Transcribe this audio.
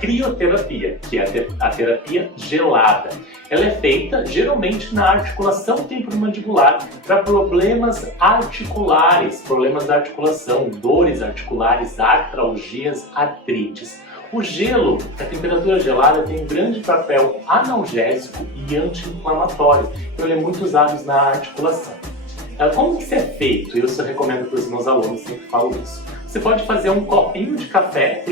crioterapia, que é a terapia gelada. Ela é feita geralmente na articulação temporomandibular para problemas articulares, problemas da articulação, dores articulares, artralgias, artrites. O gelo, a temperatura gelada, tem um grande papel analgésico e anti-inflamatório, então ele é muito usado na articulação. Como que isso é feito? Eu recomendo para os meus alunos, sempre falo isso. Você pode fazer um copinho de café